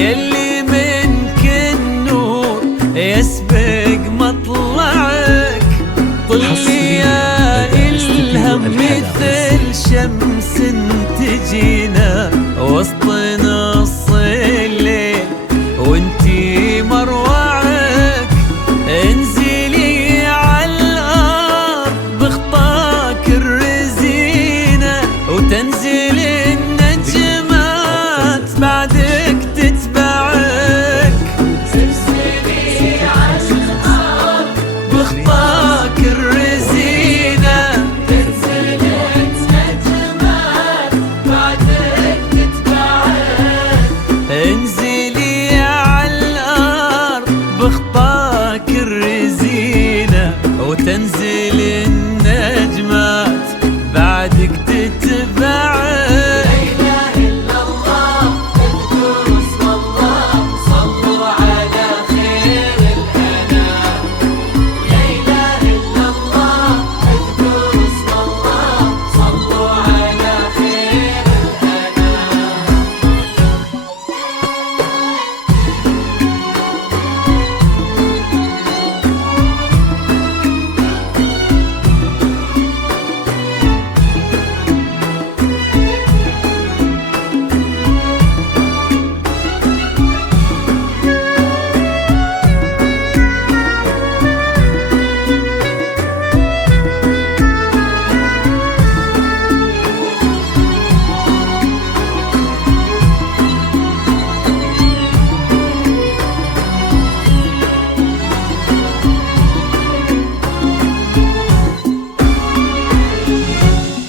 يلي منك النور يسبق مطلعك. طلي يا إلهم مثل شمس تجينا وسط نص الليل وانتي مروعك. انزلي عالأرض بخطاك الرزينة وتنزل النجمات بعدك تتبعك. انزلي عالأرض بخطاك الرزينة تنزل النجمات بعدك تتبعك. انزلي عالأرض بخطاك الرزينة وتنزل النجمات بعدك تتبعك.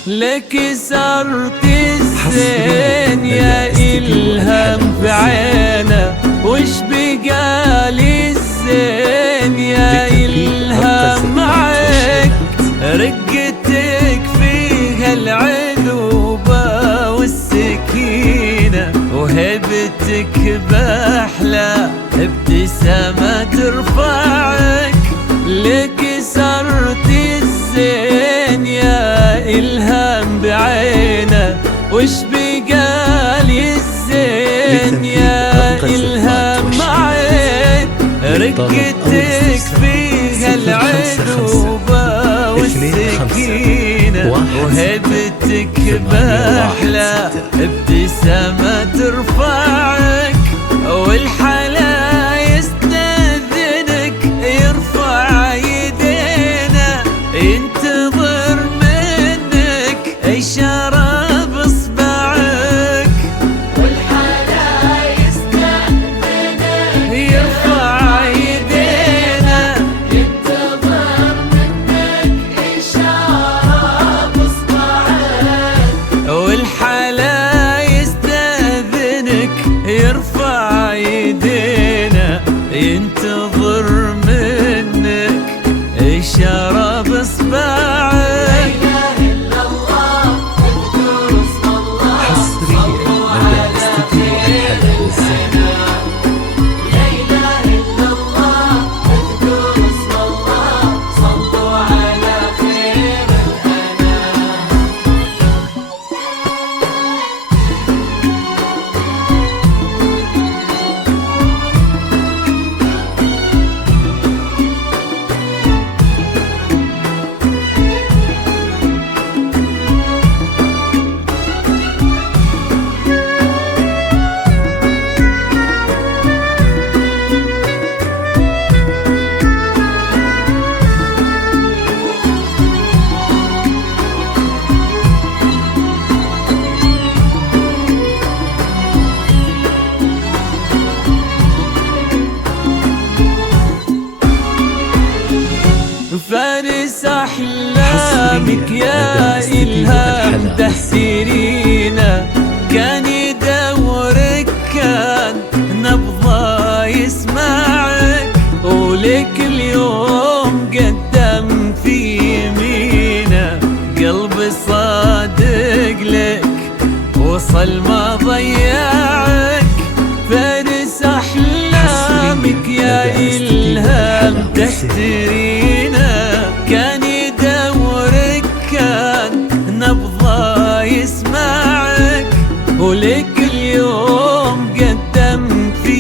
لك صرت الزين يا إلهم في عينه، وش بقالي الزين يا إلهم معك. رقتك فيها العذوبة والسكينة وهبتك بأحلى ابتسامة ترفعك. لك صرت الزين يا إلهم بعينه، وش بقالي الزين يا إلهم معك. رقتك فيها العذوبة والسكينة وهبتك بأحلى ابتسامة ترفعك. والحلا يستأذنك يرفع يدينا ينتظر منك إشارة بإصبعك. والحلا يستأذنك يرفع يدينا ينتظر منك إشارة بإصبعك. والحلا يستأذنك يرفع يدينا ينتظر منك إشارة بإصبعك. فارس أحلامك يا إلهام تحسيرينا، كان يدورك كان نبضه يسمعك. ولك اليوم قدم في يمينه قلب صادق لك وصل ما ضيعك. فارس أحلامك يا إلهام تحترينا، كان يدورك كان نبضه يسمعك. ولك اليوم قدم في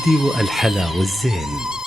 استديو الحلا والزين.